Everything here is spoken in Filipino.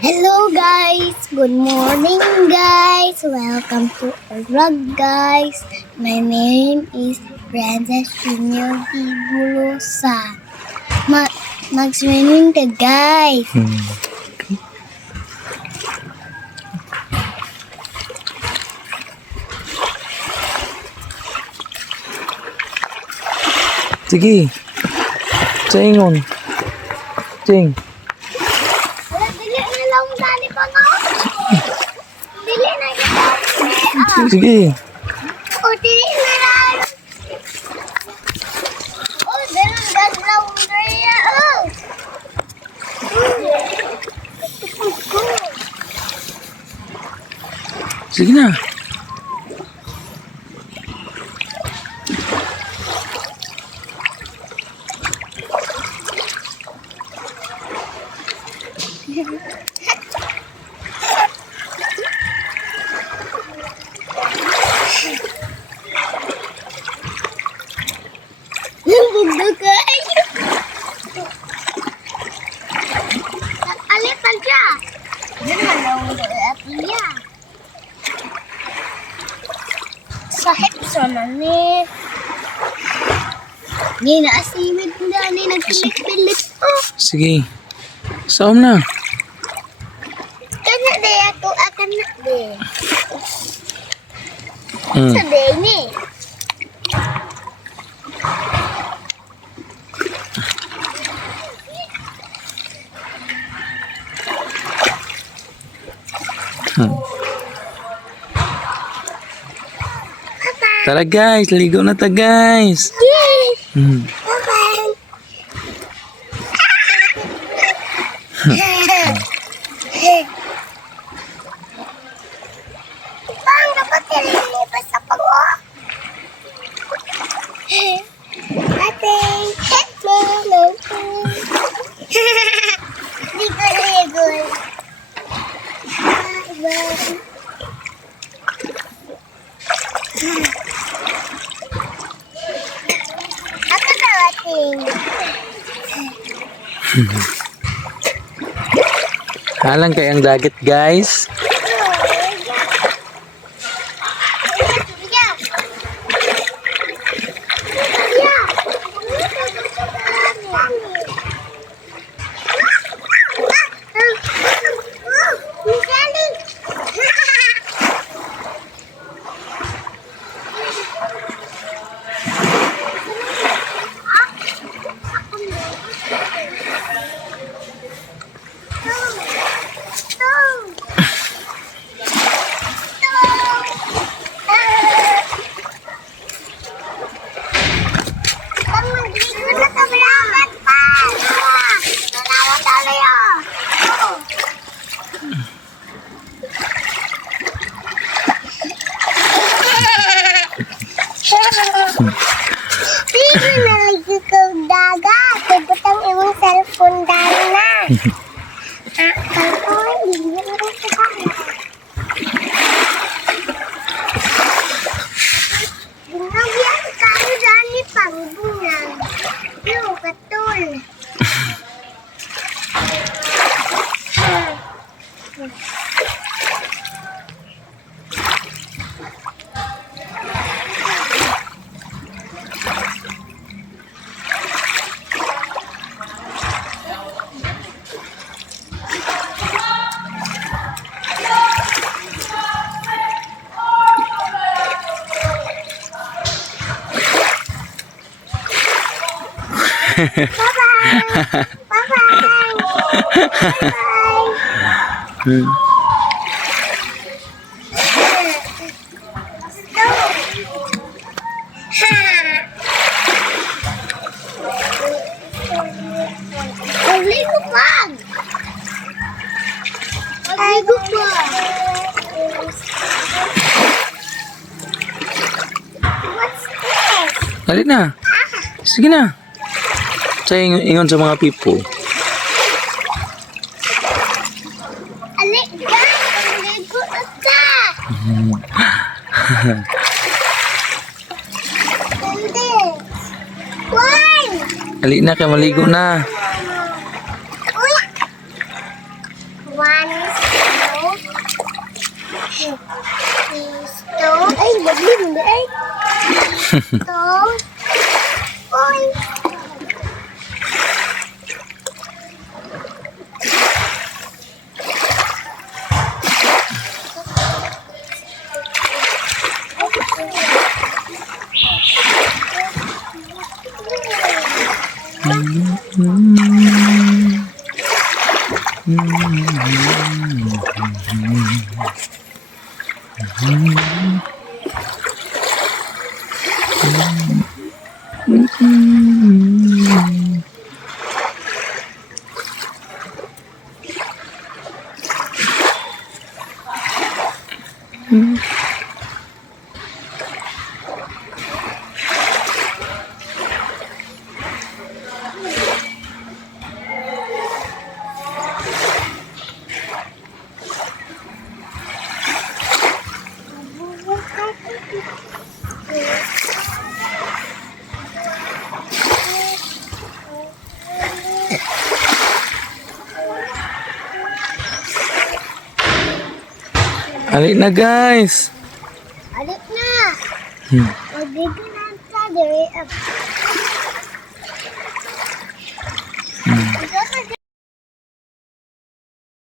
Hello guys! Good morning guys! Welcome to our vlog guys! My name is Princess Junior Di Bulosa. Mag-swimming ka guys! Sige. Saingon. Sing. Wala, dili na lang dali pa nga! Dili na kita! Sige. O, dili na lang! O, dili na gaglaw na yan! Sige na. Bugdo ka! Alitan siya! Dili na lang niya. Sakit sa nani. Ni naasimid na ni nagpilit-pilit ko. Sige. Saom na. Kana day ako akan na de. Hmm. Sa day ni. Tara guys, ligo na ta guys. Yay! Hmm. Bye-bye. Pang dapat nililipas sa pango. Ate, ligol. Bye-bye. Ako dawating. Halang kay ang dagat guys. Sige na lagi ko dagat. Ibutang imong cellphone dahil na. Ako, hindi mo rin sa kanya. Binagyan ka mo dyan ni Pangbunang. Yung katul. Bye-bye. Bye-bye. Bye-bye. Hmm. Ligo pa! Ligo pa! What's this? Dali na. Sige na. Sa ingon sa mga people. Alik ka! Ligo na ka! Hindi! Why? Dali na kay maligo na. Uy! One Stone. Ay, baglim. Ay. Stone. Oy. Alik na guys. Alit na. Hmm. Magdito na sa diri up.